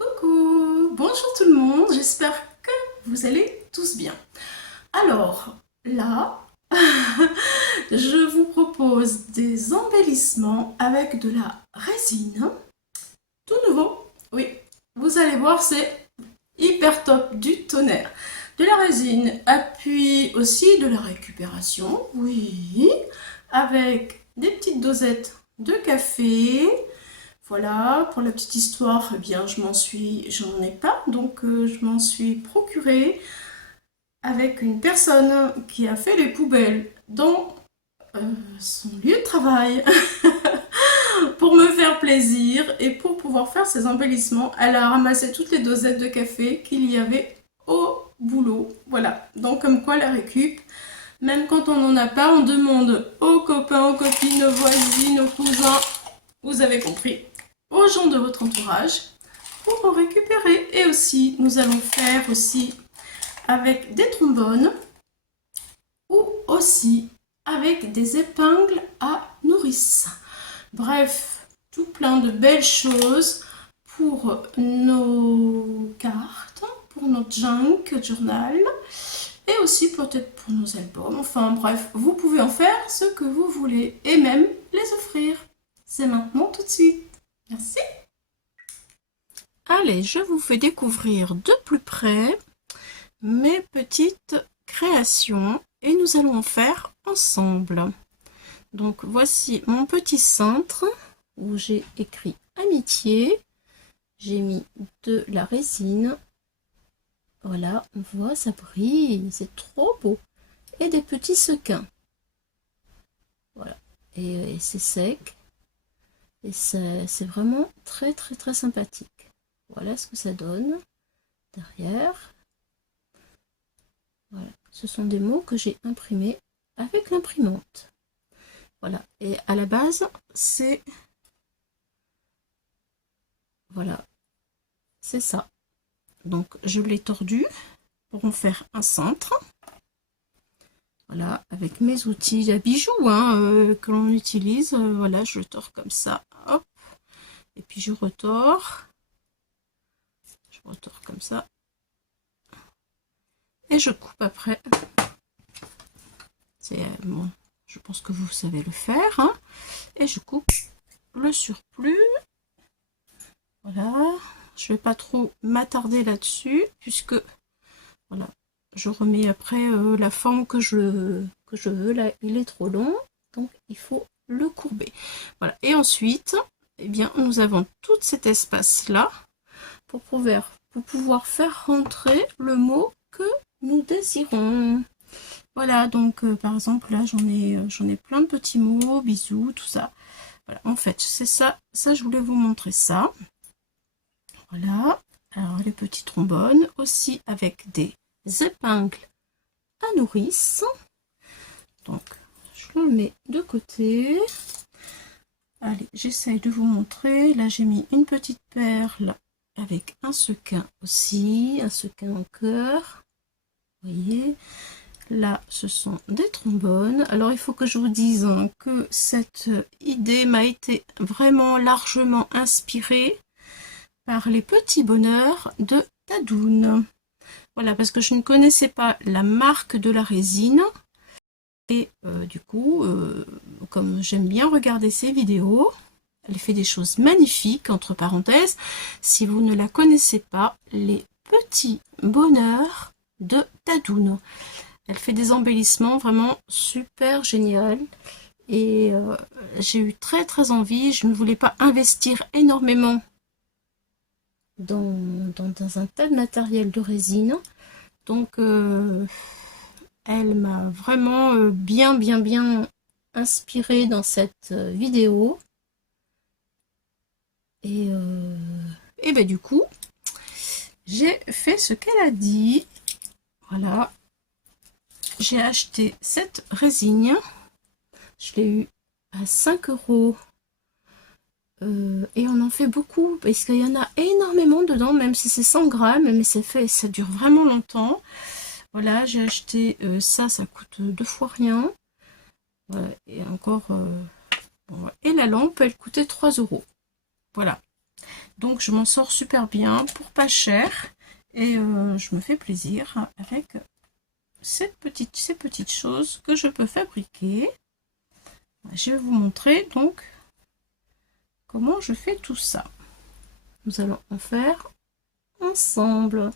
Coucou, bonjour tout le monde, j'espère que vous allez tous bien. Alors là, je vous propose des embellissements avec de la résine, tout nouveau. Oui, vous allez voir, c'est hyper top, du tonnerre. De la résine, appui aussi de la récupération, oui, avec des petites dosettes de café. Voilà, pour la petite histoire, eh bien, j'en ai pas, donc je m'en suis procuré avec une personne qui a fait les poubelles dans euh, son lieu de travail pour me faire plaisir et pour pouvoir faire ses embellissements. Elle a ramassé toutes les dosettes de café qu'il y avait au boulot. Voilà, donc comme quoi la récup, même quand on n'en a pas, on demande aux copains, aux copines, aux voisines, aux cousins, vous avez compris, aux gens de votre entourage pour en récupérer. Et aussi, nous allons faire aussi avec des trombones ou aussi avec des épingles à nourrice. Bref, tout plein de belles choses pour nos cartes, pour notre junk journal et aussi peut-être pour nos albums. Enfin bref, vous pouvez en faire ce que vous voulez et même les offrir. C'est maintenant tout de suite. Merci. Allez, je vous fais découvrir de plus près mes petites créations et nous allons en faire ensemble. Donc voici mon petit cintre où j'ai écrit amitié. J'ai mis de la résine. Voilà, on voit, ça brille, c'est trop beau. Et des petits sequins. Voilà, et c'est sec. Et c'est vraiment très très très sympathique. Voilà ce que ça donne derrière. Voilà, ce sont des mots que j'ai imprimés avec l'imprimante. Voilà, et à la base, c'est... Voilà, c'est ça. Donc, je l'ai tordu pour en faire un cintre. Voilà, avec mes outils à bijoux que l'on utilise. Voilà, je le tords comme ça. Hop. Et puis, je retors. Je retors comme ça. Et je coupe après. C'est bon, je pense que vous savez le faire. Hein. Et je coupe le surplus. Voilà, je ne vais pas trop m'attarder là-dessus puisque voilà, je remets après la forme que je veux. Là, il est trop long, donc il faut le courber. Voilà, et ensuite, eh bien, nous avons tout cet espace-là pour pouvoir faire rentrer le mot que nous désirons. Voilà, donc par exemple là j'en ai plein de petits mots, bisous, tout ça. Voilà, en fait c'est ça, je voulais vous montrer ça. Voilà, alors les petits trombones aussi avec des épingles à nourrice. Donc je le mets de côté. Allez, j'essaye de vous montrer. Là j'ai mis une petite perle avec un sequin aussi, un sequin en cœur. Vous voyez, là ce sont des trombones. Alors il faut que je vous dise que cette idée m'a été vraiment largement inspirée par les petits bonheurs de Tadoun. Voilà, parce que je ne connaissais pas la marque de la résine. Et du coup, comme j'aime bien regarder ses vidéos, elle fait des choses magnifiques, entre parenthèses. Si vous ne la connaissez pas, les petits bonheurs de Tadoun. Elle fait des embellissements vraiment super génial. Et j'ai eu très très envie. Je ne voulais pas investir énormément dans un tas de matériel de résine. Donc elle m'a vraiment bien inspirée dans cette vidéo. Et ben du coup, j'ai fait ce qu'elle a dit. Voilà. J'ai acheté cette résine. Je l'ai eu à 5 € et on en fait beaucoup parce qu'il y en a énormément dedans, même si c'est 100 grammes, mais ça dure vraiment longtemps. Voilà, j'ai acheté ça coûte 2 fois rien. Et encore, bon, et la lampe, elle coûtait 3 €. Voilà, Donc je m'en sors super bien pour pas cher. Et je me fais plaisir avec ces petites choses que je peux fabriquer. Je vais vous montrer donc comment je fais tout ça. Nous allons en faire ensemble.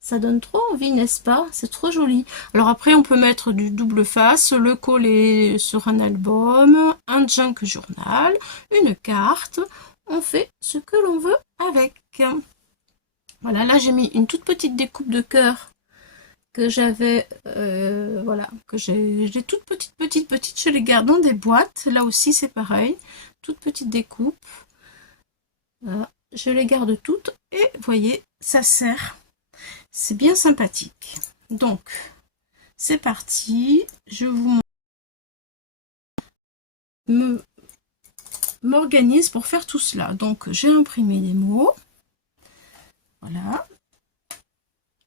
Ça donne trop envie, n'est-ce pas? C'est trop joli. Alors après, on peut mettre du double face, le coller sur un album, un junk journal, une carte. On fait ce que l'on veut avec. Voilà, là j'ai mis une toute petite découpe de cœur que j'avais, voilà, que j'ai toutes petites, je les garde dans des boîtes. Là aussi c'est pareil, toute petite découpe. Voilà, je les garde toutes et vous voyez, ça sert. C'est bien sympathique. Donc, c'est parti. Je vous m'organise pour faire tout cela. Donc, j'ai imprimé les mots. Voilà.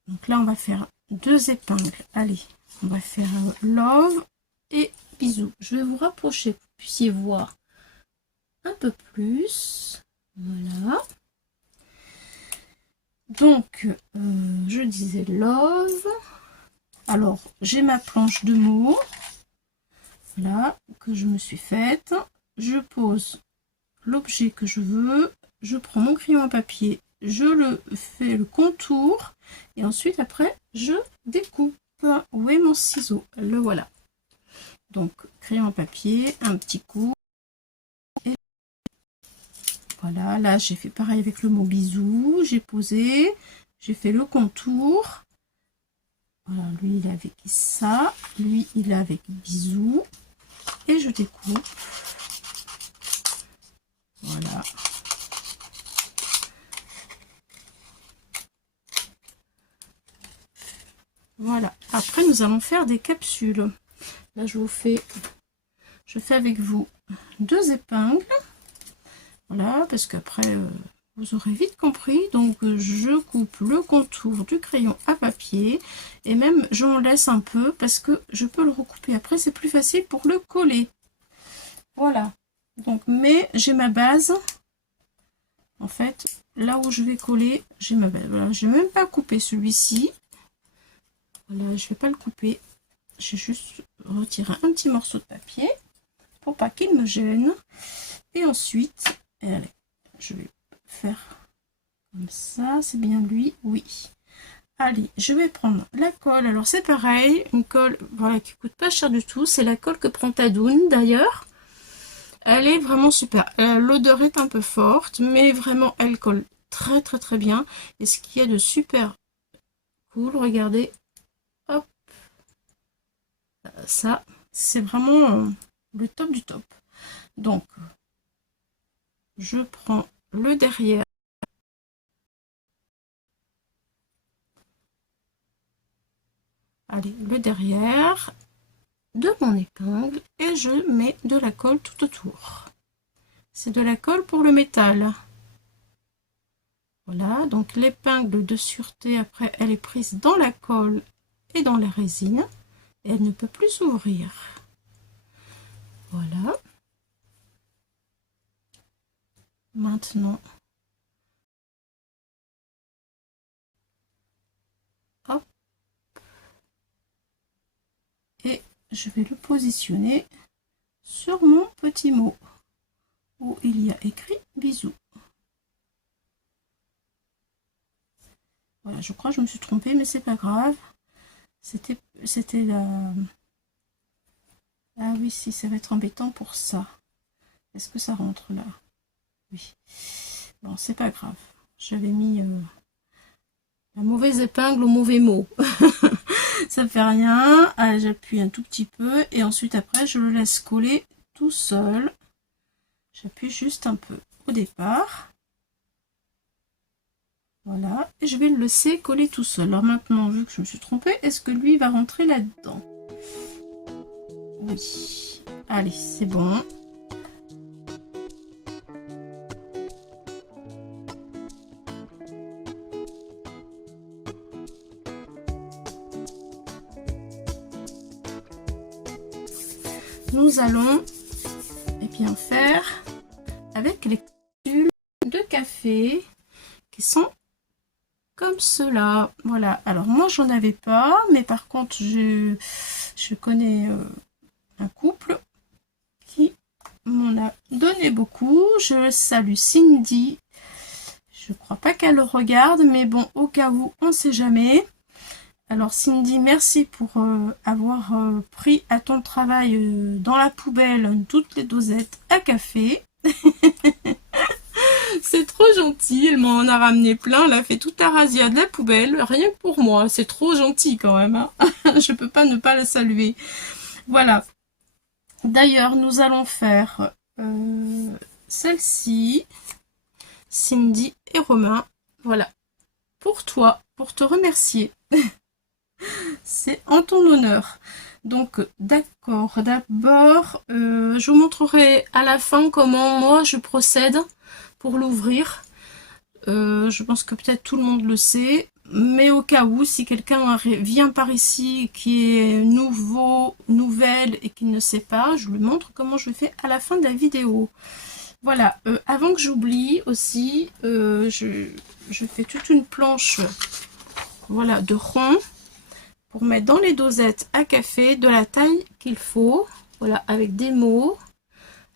Donc là, on va faire 2 épingles. Allez, on va faire love et bisous. Je vais vous rapprocher pour que vous puissiez voir un peu plus. Voilà. Donc, je disais love. Alors, j'ai ma planche de mots. Voilà, que je me suis faite. Je pose l'objet que je veux. Je prends mon crayon à papier. Je le fais le contour. Et ensuite, après, je découpe. Où est mon ciseau? Le voilà. Donc, crayon à papier, un petit coup. Et voilà, là, j'ai fait pareil avec le mot bisou. J'ai posé. J'ai fait le contour. Voilà, lui, il est avec ça. Lui, il est avec bisou. Et je découpe. Voilà. Voilà. Après, nous allons faire des capsules. Là, je fais avec vous 2 épingles. Voilà, parce qu'après, vous aurez vite compris. Donc, je coupe le contour du crayon à papier. Et même, j'en laisse un peu parce que je peux le recouper. Après, c'est plus facile pour le coller. Voilà. Donc, mais j'ai ma base. En fait, là où je vais coller, j'ai ma base. Voilà, je vais même pas couper celui-ci. Voilà, je vais pas le couper. J'ai juste retiré un petit morceau de papier pour pas qu'il me gêne. Et ensuite, allez, je vais faire comme ça. C'est bien lui, oui. Allez, je vais prendre la colle. Alors c'est pareil, une colle, voilà, qui coûte pas cher du tout. C'est la colle que prend Tadoun d'ailleurs. Elle est vraiment super. L'odeur est un peu forte, mais vraiment elle colle très bien. Et ce qu'il y a de super cool, regardez, hop, ça, c'est vraiment le top du top. Donc, je prends le derrière. Allez, le derrière de mon épingle et je mets de la colle tout autour. C'est de la colle pour le métal. Voilà, donc l'épingle de sûreté, après, elle est prise dans la colle et dans la résine. Et elle ne peut plus s'ouvrir. Voilà. Maintenant, hop. Et je vais le positionner sur mon petit mot où il y a écrit bisous. Voilà, je crois que je me suis trompée, mais c'est pas grave. C'était la... Ah oui, si, ça va être embêtant pour ça. Est-ce que ça rentre là? Oui. Bon, c'est pas grave. J'avais mis la mauvaise épingle au mauvais mot. Ça fait rien. Ah, j'appuie un tout petit peu et ensuite après je le laisse coller tout seul. J'appuie juste un peu au départ. Voilà, et je vais le laisser coller tout seul. Alors maintenant, vu que je me suis trompée, est-ce que lui va rentrer là-dedans? Oui. Allez, c'est bon. Nous allons bien faire avec les capsules de café. café qui sont comme cela. Voilà, alors moi j'en avais pas, mais par contre je connais un couple qui m'en a donné beaucoup. Je salue Cindy. Je crois pas qu'elle le regarde, mais bon, au cas où, on sait jamais. Alors Cindy, merci pour avoir pris à ton travail dans la poubelle toutes les dosettes à café. C'est trop gentil, elle m'en a ramené plein, elle a fait toute la razzia de la poubelle, rien que pour moi. C'est trop gentil quand même, hein. Je peux pas ne pas la saluer. Voilà. D'ailleurs, nous allons faire celle-ci, Cindy et Romain. Voilà. Pour toi, pour te remercier. C'est en ton honneur. Donc, d'accord. D'abord, je vous montrerai à la fin comment moi je procède pour l'ouvrir. Je pense que peut-être tout le monde le sait. Mais au cas où, si quelqu'un vient par ici qui est nouveau, nouvelle et qui ne sait pas, je lui montre comment je fais à la fin de la vidéo. Voilà, avant que j'oublie aussi, je fais toute une planche, voilà, de rond pour mettre dans les dosettes à café de la taille qu'il faut. Voilà, avec des mots,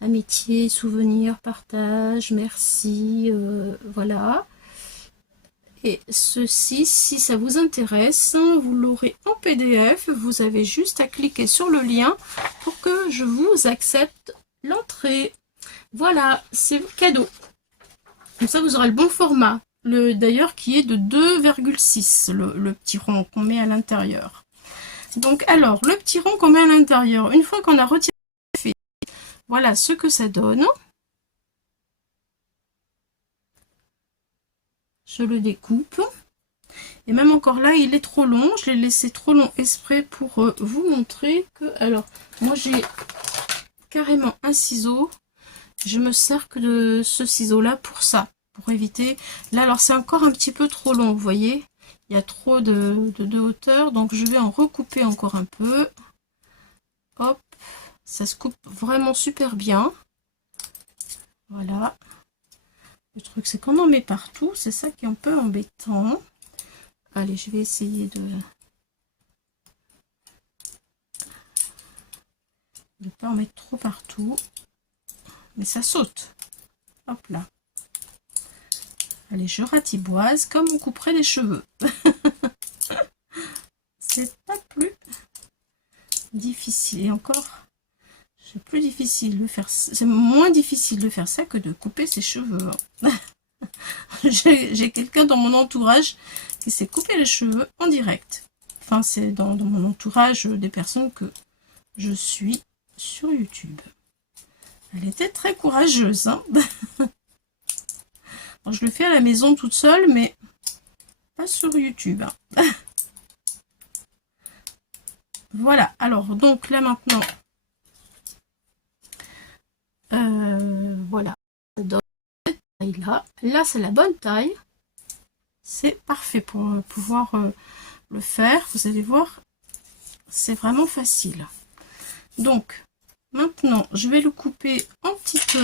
amitié, souvenir, partage, merci, voilà. Et ceci, si ça vous intéresse, vous l'aurez en PDF. Vous avez juste à cliquer sur le lien pour que je vous accepte l'entrée. Voilà, c'est cadeau. Comme ça, vous aurez le bon format. D'ailleurs, qui est de 2,6, le petit rond qu'on met à l'intérieur. Donc, alors, le petit rond qu'on met à l'intérieur, une fois qu'on a retiré le café, voilà ce que ça donne. Je le découpe. Et même encore là, il est trop long. Je l'ai laissé trop long exprès pour vous montrer que... Alors, moi, j'ai carrément un ciseau. Je me sers que de ce ciseau-là pour ça. Pour éviter... Là, alors, c'est encore un petit peu trop long, vous voyez. Il y a trop de hauteur. Donc, je vais en recouper encore un peu. Hop. Ça se coupe vraiment super bien. Voilà. Le truc, c'est qu'on en met partout. C'est ça qui est un peu embêtant. Allez, je vais essayer de ne pas en mettre trop partout. Mais ça saute. Hop là. Allez, je ratiboise comme on couperait les cheveux. C'est pas plus difficile. Et encore, c'est plus difficile de faire... C'est moins difficile de faire ça que de couper ses cheveux. J'ai quelqu'un dans mon entourage qui s'est coupé les cheveux en direct. Enfin, c'est dans mon entourage des personnes que je suis sur YouTube. Elle était très courageuse, hein. Bon, je le fais à la maison toute seule, mais pas sur YouTube, hein. Voilà, alors donc là maintenant, voilà, là c'est la bonne taille, c'est parfait pour pouvoir le faire. Vous allez voir, c'est vraiment facile. Donc maintenant, je vais le couper en petites...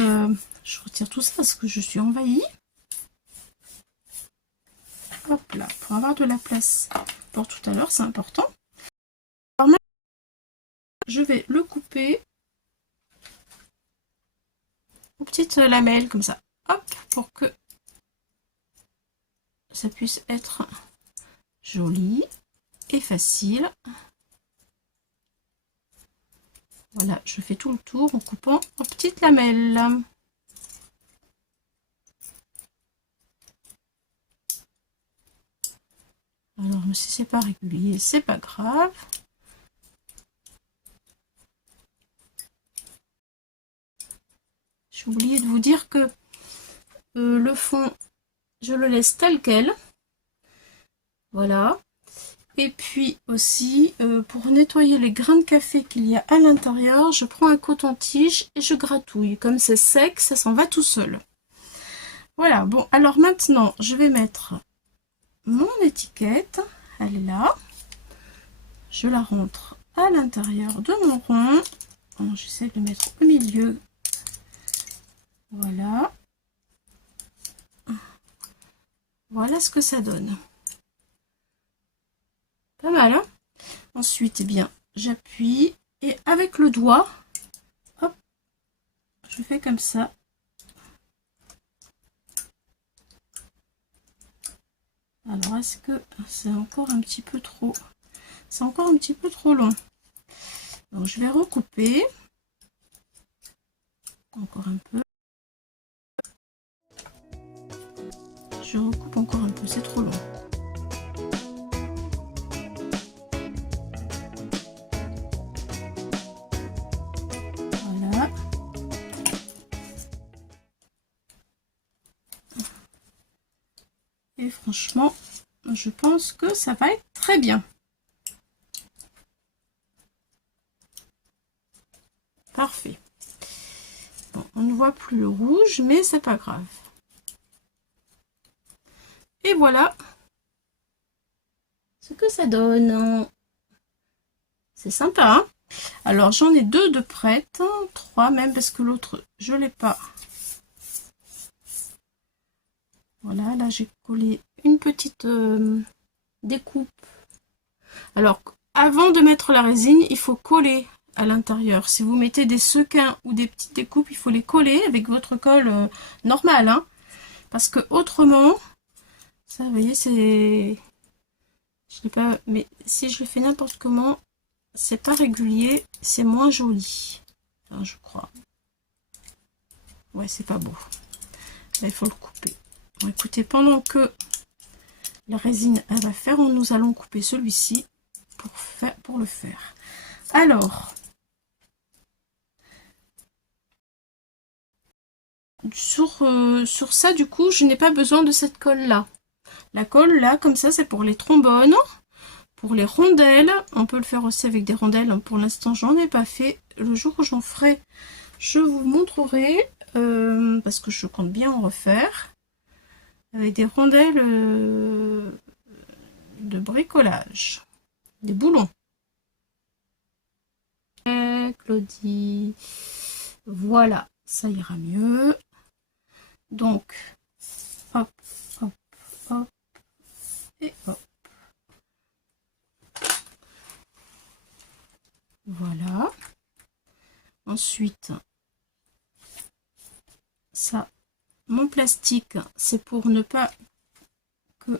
je retire tout ça parce que je suis envahie. Hop là, pour avoir de la place pour tout à l'heure, c'est important. Alors maintenant, je vais le couper en petites lamelles comme ça. Hop, pour que ça puisse être joli et facile. Voilà, je fais tout le tour en coupant en petites lamelles. Alors, si c'est pas régulier, c'est pas grave. J'ai oublié de vous dire que le fond, je le laisse tel quel. Voilà. Et puis aussi, pour nettoyer les grains de café qu'il y a à l'intérieur, je prends un coton-tige et je gratouille. Comme c'est sec, ça s'en va tout seul. Voilà, bon, alors maintenant, je vais mettre mon étiquette. Elle est là. Je la rentre à l'intérieur de mon rond. Bon, j'essaie de mettre au milieu. Voilà. Voilà ce que ça donne. Pas mal, hein? Ensuite, eh bien, j'appuie et avec le doigt, hop, je fais comme ça. Alors, est-ce que c'est encore un petit peu trop? C'est encore un petit peu trop long. Donc, je vais recouper. Encore un peu. Je recoupe encore un peu, c'est trop long. Voilà. Et franchement, je pense que ça va être très bien. Parfait. Bon, on ne voit plus le rouge, mais c'est pas grave. Et voilà ce que ça donne. C'est sympa, hein? Alors, j'en ai deux de prêtes, trois même, parce que l'autre, je l'ai pas. Voilà, là, j'ai collé une petite découpe. Alors, avant de mettre la résine, il faut coller à l'intérieur. Si vous mettez des sequins ou des petites découpes, il faut les coller avec votre colle normale, hein, parce que autrement, ça, vous voyez, c'est... Je l'ai pas... Mais si je le fais n'importe comment, c'est pas régulier, c'est moins joli. Enfin, je crois. Ouais, c'est pas beau. Là, il faut le couper. Bon, écoutez, pendant que la résine, elle va faire, nous allons couper celui-ci pour le faire. Alors, sur ça, du coup, je n'ai pas besoin de cette colle-là. La colle, là, comme ça, c'est pour les trombones, pour les rondelles. On peut le faire aussi avec des rondelles. Pour l'instant, j'en ai pas fait. Le jour où j'en ferai, je vous montrerai, parce que je compte bien en refaire. Avec des rondelles de bricolage. Des boulons. Claudie. Voilà, ça ira mieux. Donc, hop, hop, hop, et hop. Voilà. Ensuite, ça, mon plastique, c'est pour ne pas que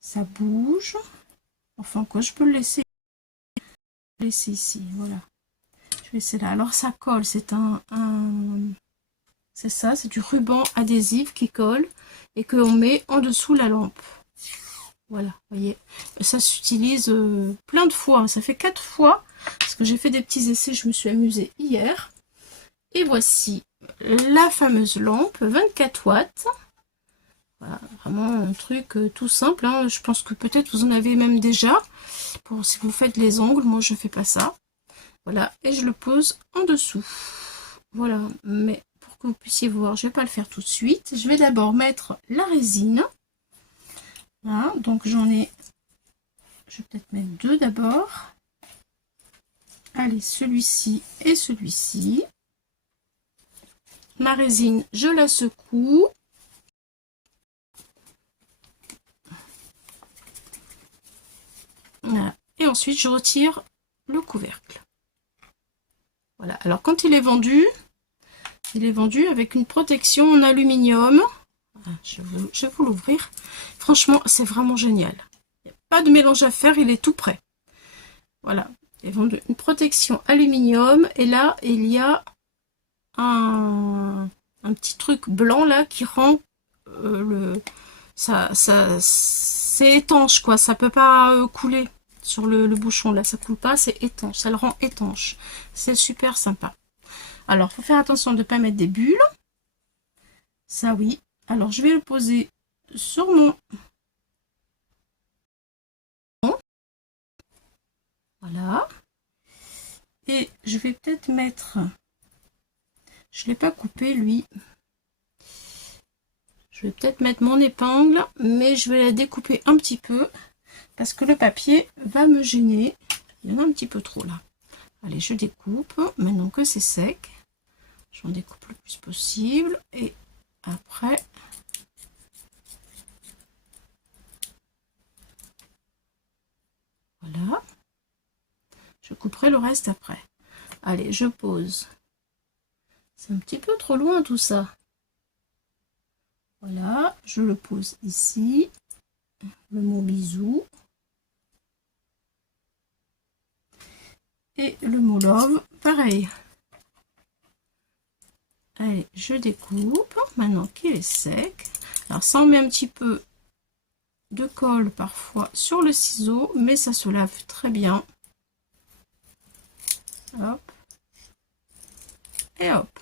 ça bouge. Enfin, quoi, je peux le laisser ici, voilà. Je vais laisser là. Alors, ça colle, c'est c'est ça, c'est du ruban adhésif qui colle et qu'on met en dessous la lampe. Voilà, vous voyez, ça s'utilise plein de fois, ça fait 4 fois, parce que j'ai fait des petits essais, je me suis amusée hier. Et voici la fameuse lampe 24 watts. Voilà, vraiment un truc tout simple, hein. Je pense que peut-être vous en avez même déjà, pour si vous faites les ongles, moi je fais pas ça. Voilà, et je le pose en dessous. Voilà, mais pour que vous puissiez voir, je vais pas le faire tout de suite. Je vais d'abord mettre la résine. Voilà, donc j'en ai, je vais peut-être mettre deux d'abord. Allez, celui-ci et celui-ci. Ma résine, je la secoue. Voilà. Et ensuite, je retire le couvercle. Voilà, alors quand il est vendu avec une protection en aluminium. Je vais vous l'ouvrir. Franchement, c'est vraiment génial. Il n'y a pas de mélange à faire, il est tout prêt. Voilà, il est vendu une protection aluminium. Et là, il y a un petit truc blanc là qui rend c'est étanche, quoi. Ça peut pas couler sur le bouchon là, ça coule pas, c'est étanche, ça le rend étanche. C'est super sympa. Alors, faut faire attention de ne pas mettre des bulles. Ça, oui. Alors, je vais le poser sur mon... Voilà. Et je vais peut-être mettre... Je ne l'ai pas coupé, lui. Je vais peut-être mettre mon épingle, mais je vais la découper un petit peu, parce que le papier va me gêner. Il y en a un petit peu trop, là. Allez, je découpe. Maintenant que c'est sec, j'en découpe le plus possible. Et après... Je couperai le reste après. Allez, je pose. C'est un petit peu trop loin tout ça. Voilà, je le pose ici. Le mot bisou. Et le mot love, pareil. Allez, je découpe. Maintenant qu'il est sec. Alors ça, on met un petit peu de colle parfois sur le ciseau, mais ça se lave très bien. Hop. Et hop.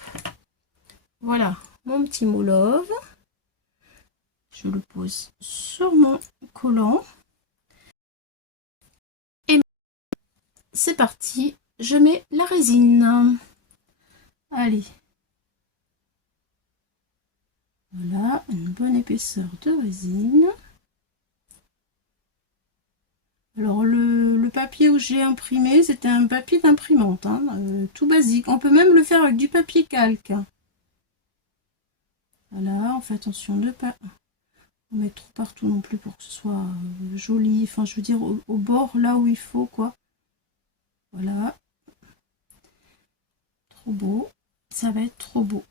Voilà mon petit mot love. Je le pose sur mon collant. Et c'est parti. Je mets la résine. Allez. Voilà, une bonne épaisseur de résine. Alors le papier où j'ai imprimé, c'était un papier d'imprimante, hein, tout basique. On peut même le faire avec du papier calque. Voilà, on fait attention de pas mettre trop partout non plus pour que ce soit joli. Enfin, je veux dire au bord, là où il faut, quoi. Voilà. Trop beau. Ça va être trop beau.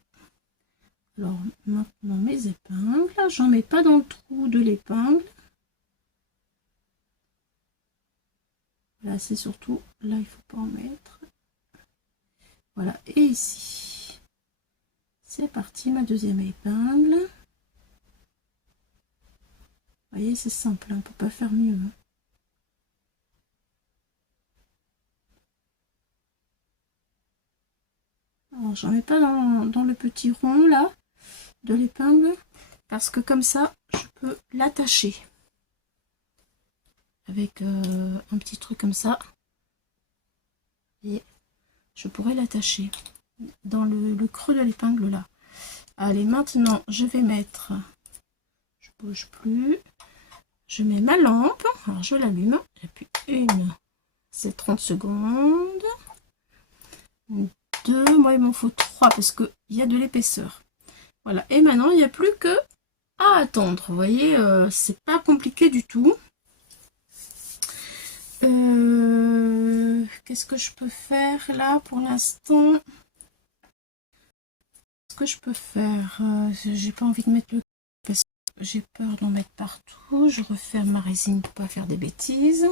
Alors maintenant mes épingles, j'en mets pas dans le trou de l'épingle. Là c'est surtout, là il faut pas en mettre. Voilà, et ici. C'est parti, ma deuxième épingle. Vous voyez, c'est simple, on peut pas faire mieux. Alors j'en mets pas dans le petit rond là de l'épingle, parce que comme ça je peux l'attacher avec un petit truc comme ça, et je pourrais l'attacher dans le creux de l'épingle là. Allez, maintenant je vais mettre, je bouge plus, je mets ma lampe, alors je l'allume, et puis une, c'est 30 secondes, 2, moi il m'en faut 3 parce qu'il y a de l'épaisseur. Voilà, et maintenant il n'y a plus que à attendre. Vous voyez, c'est pas compliqué du tout. Qu'est-ce que je peux faire là pour l'instant? Ce que je peux faire, j'ai pas envie de mettre le parce que j'ai peur d'en mettre partout. Je referme ma résine pour pas faire des bêtises.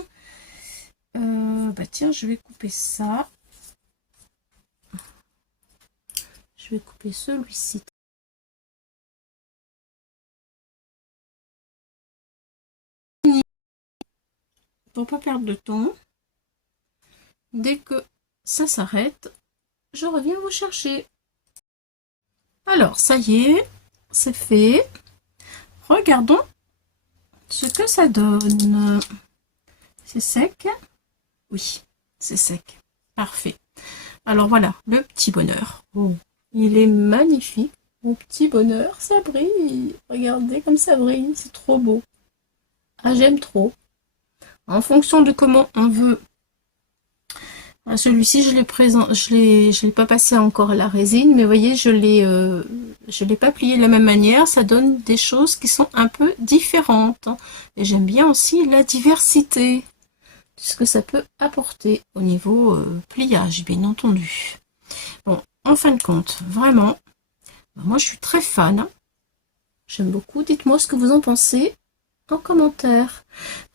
Bah tiens, je vais couper ça. Je vais couper celui-ci. Pour pas perdre de temps, dès que ça s'arrête, je reviens vous chercher. Alors ça y est, c'est fait. Regardons ce que ça donne. C'est sec? Oui, c'est sec. Parfait. Alors voilà, le petit bonheur. Oh, il est magnifique. Mon petit bonheur, ça brille. Regardez comme ça brille, c'est trop beau. Ah, j'aime trop. En fonction de comment on veut. Celui-ci, je l'ai pas passé encore à la résine, mais vous voyez, je l'ai pas plié de la même manière. Ça donne des choses qui sont un peu différentes. Et j'aime bien aussi la diversité, ce que ça peut apporter au niveau pliage, bien entendu. Bon, en fin de compte, vraiment, moi je suis très fan. J'aime beaucoup. Dites-moi ce que vous en pensez en commentaire.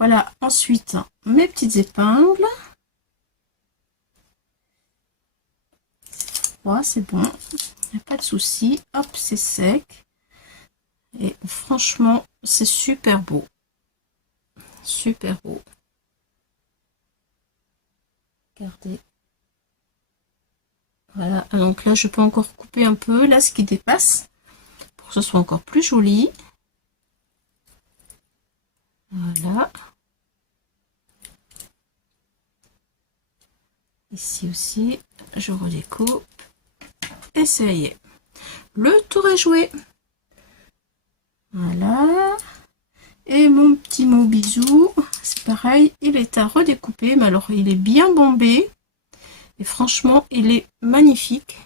Voilà, ensuite, mes petites épingles. C'est bon, il n'y a pas de souci. Hop, c'est sec. Et franchement, c'est super beau. Super beau. Regardez. Voilà, donc là, je peux encore couper un peu, là, ce qui dépasse, pour que ce soit encore plus joli. Voilà. Ici aussi, je redécoupe. Et ça y est. Le tour est joué. Voilà. Et mon petit mot bisou, c'est pareil, il est à redécouper, mais alors il est bien bombé. Et franchement, il est magnifique.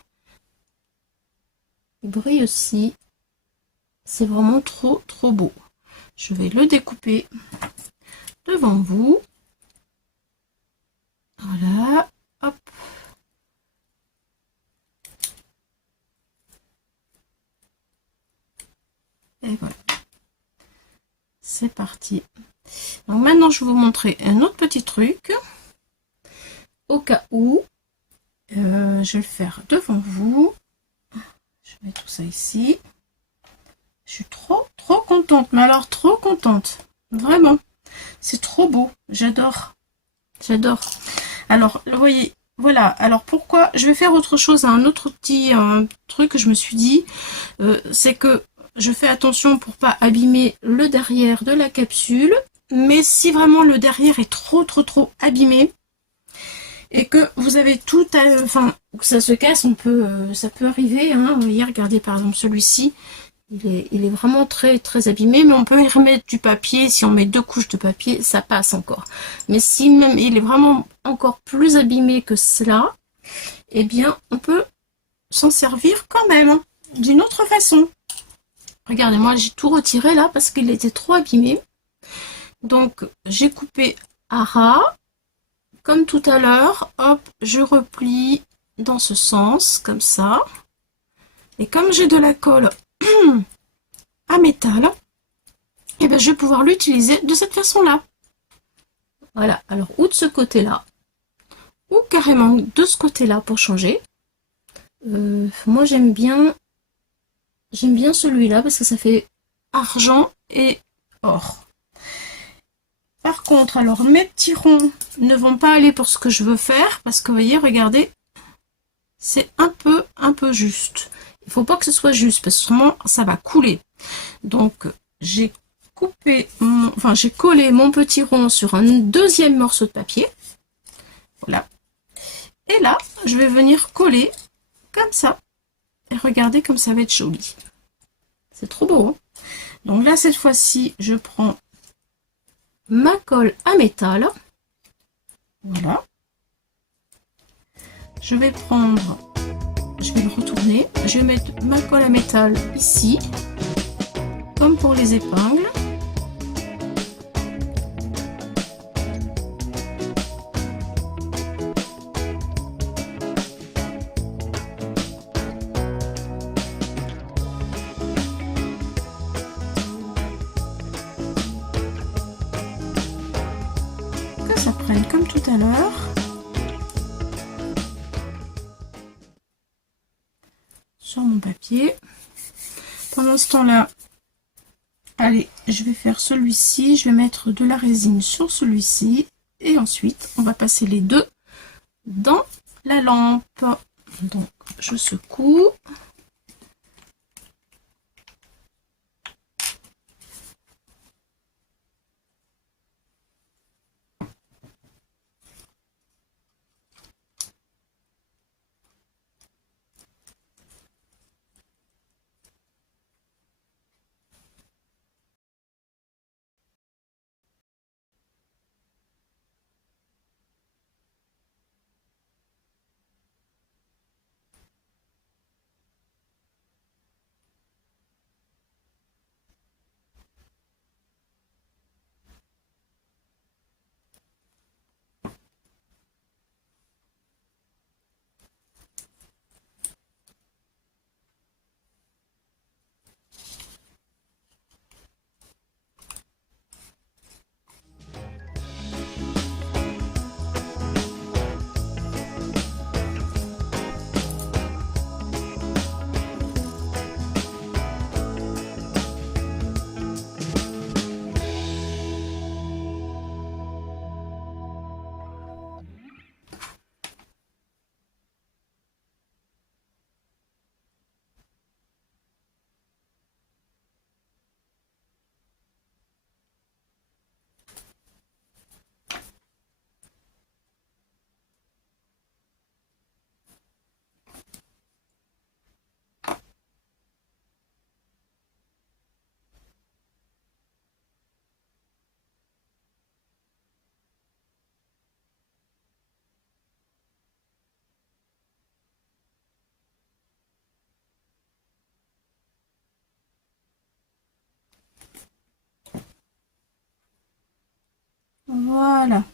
Il brille aussi. C'est vraiment trop, trop beau. Je vais le découper devant vous. Voilà, hop. Et voilà, c'est parti. Donc maintenant, je vais vous montrer un autre petit truc. Au cas où, je vais le faire devant vous. Je mets tout ça ici. Je suis trop contente, mais alors trop contente. Vraiment, c'est trop beau. J'adore. J'adore. Alors, vous voyez, voilà. Alors pourquoi je vais faire autre chose, un autre petit truc que je me suis dit, c'est que je fais attention pour pas abîmer le derrière de la capsule. Mais si vraiment le derrière est trop abîmé et que vous avez tout à, enfin, que ça se casse, on peut, ça peut arriver. Hein. Vous voyez, regardez par exemple celui-ci. Il est vraiment très abîmé, mais on peut y remettre du papier. Si on met 2 couches de papier, ça passe encore. Mais si même il est vraiment encore plus abîmé que cela, eh bien, on peut s'en servir quand même, hein, d'une autre façon. Regardez, moi j'ai tout retiré là parce qu'il était trop abîmé. Donc, j'ai coupé à ras. Comme tout à l'heure, hop, je replie dans ce sens, comme ça. Et comme j'ai de la colle à métal, et ben je vais pouvoir l'utiliser de cette façon-là. Voilà, alors ou de ce côté-là, ou carrément de ce côté-là pour changer. Moi j'aime bien celui-là parce que ça fait argent et or. Par contre, alors mes petits ronds ne vont pas aller pour ce que je veux faire parce que vous voyez, regardez, c'est un peu juste. Il ne faut pas que ce soit juste parce que sinon ça va couler. Donc j'ai j'ai collé mon petit rond sur un deuxième morceau de papier. Voilà. Et là, je vais venir coller comme ça. Et regardez comme ça va être joli. C'est trop beau. Hein. Donc là, cette fois-ci, je prends ma colle à métal. Voilà. Je vais le retourner. Je vais mettre ma colle à métal ici, comme pour les épingles. Que ça prenne comme tout à l'heure. Sur mon papier. Pendant ce temps-là, allez, je vais faire celui-ci. Je vais mettre de la résine sur celui-ci. Et ensuite, on va passer les deux dans la lampe. Donc, je secoue. Voilà.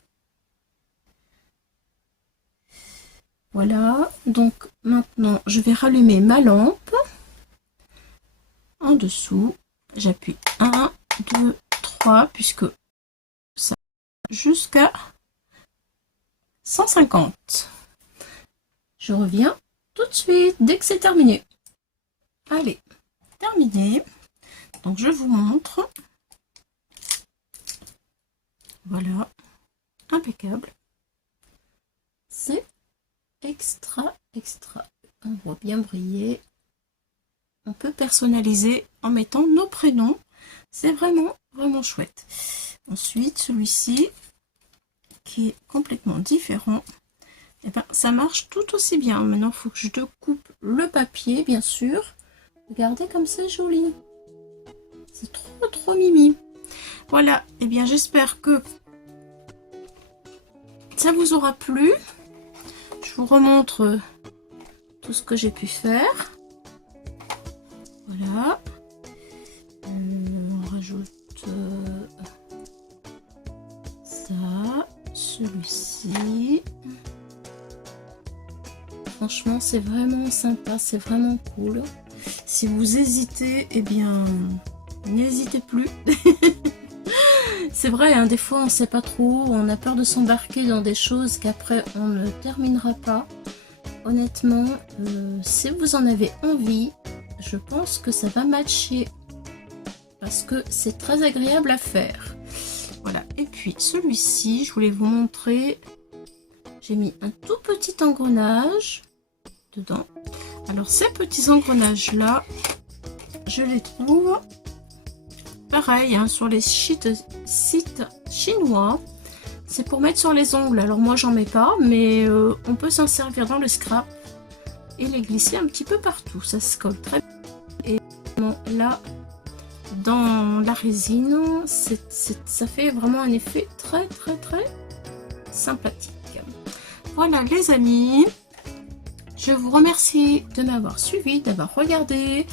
Voilà, donc maintenant je vais rallumer ma lampe. En dessous, j'appuie 1, 2, 3, puisque ça jusqu'à 150. Je reviens tout de suite dès que c'est terminé. Allez, terminé. Donc je vous montre. Voilà, impeccable. C'est extra. On voit bien briller. On peut personnaliser en mettant nos prénoms. C'est vraiment chouette. Ensuite, celui-ci, qui est complètement différent, et ben, ça marche tout aussi bien. Maintenant, il faut que je te coupe le papier, bien sûr. Regardez comme c'est joli. C'est trop mimi. Voilà, et bien j'espère que ça vous aura plu. Je vous remontre tout ce que j'ai pu faire. Voilà. On rajoute ça, celui-ci. Franchement, c'est vraiment sympa, c'est vraiment cool. Si vous hésitez, eh bien, n'hésitez plus. C'est vrai, hein, des fois on ne sait pas trop, on a peur de s'embarquer dans des choses qu'après on ne terminera pas. Honnêtement, si vous en avez envie, je pense que ça va matcher parce que c'est très agréable à faire. Voilà, et puis celui-ci, je voulais vous montrer, j'ai mis un tout petit engrenage dedans. Alors ces petits engrenages là, je les trouve pareil hein, sur les sites chinois. C'est pour mettre sur les ongles. Alors moi j'en mets pas, mais on peut s'en servir dans le scrap et les glisser un petit peu partout. Ça se colle très bien. Et là, dans la résine, ça fait vraiment un effet très sympathique. Voilà les amis. Je vous remercie de m'avoir suivi, d'avoir regardé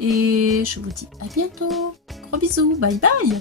et je vous dis à bientôt. Gros bisous, bye bye.